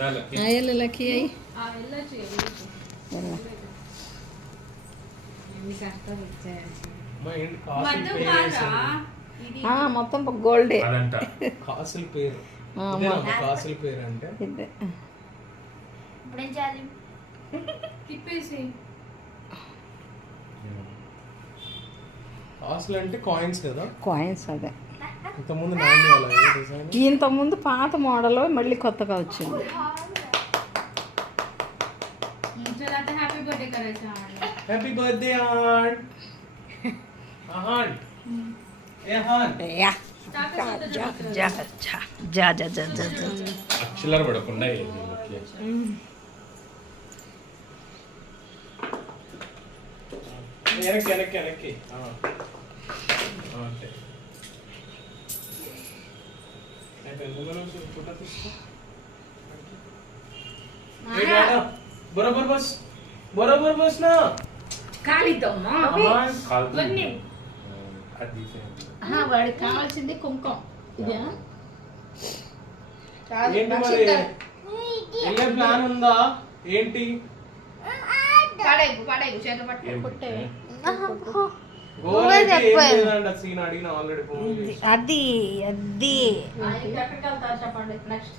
Lucky అయ్యి మొత్తం గోల్డే కాసుల పేరు కాసుల పేరు అంటే కాసులు అంటే కాయిన్స్ కదా. కాయిన్స్ అదే ఇంతకుముందు పాత మోడల్ మళ్ళీ కొత్తగా వచ్చింది. హ్యాపీ బర్త్డే అక్షరాలు పడకుండా వెనక్కి बरोबर बस ना వాడికి కావాల్సింది కుంకుమ. ఇదే ప్లాన్ ఉందా ఏంటి? అది చెప్పండి. నెక్స్ట్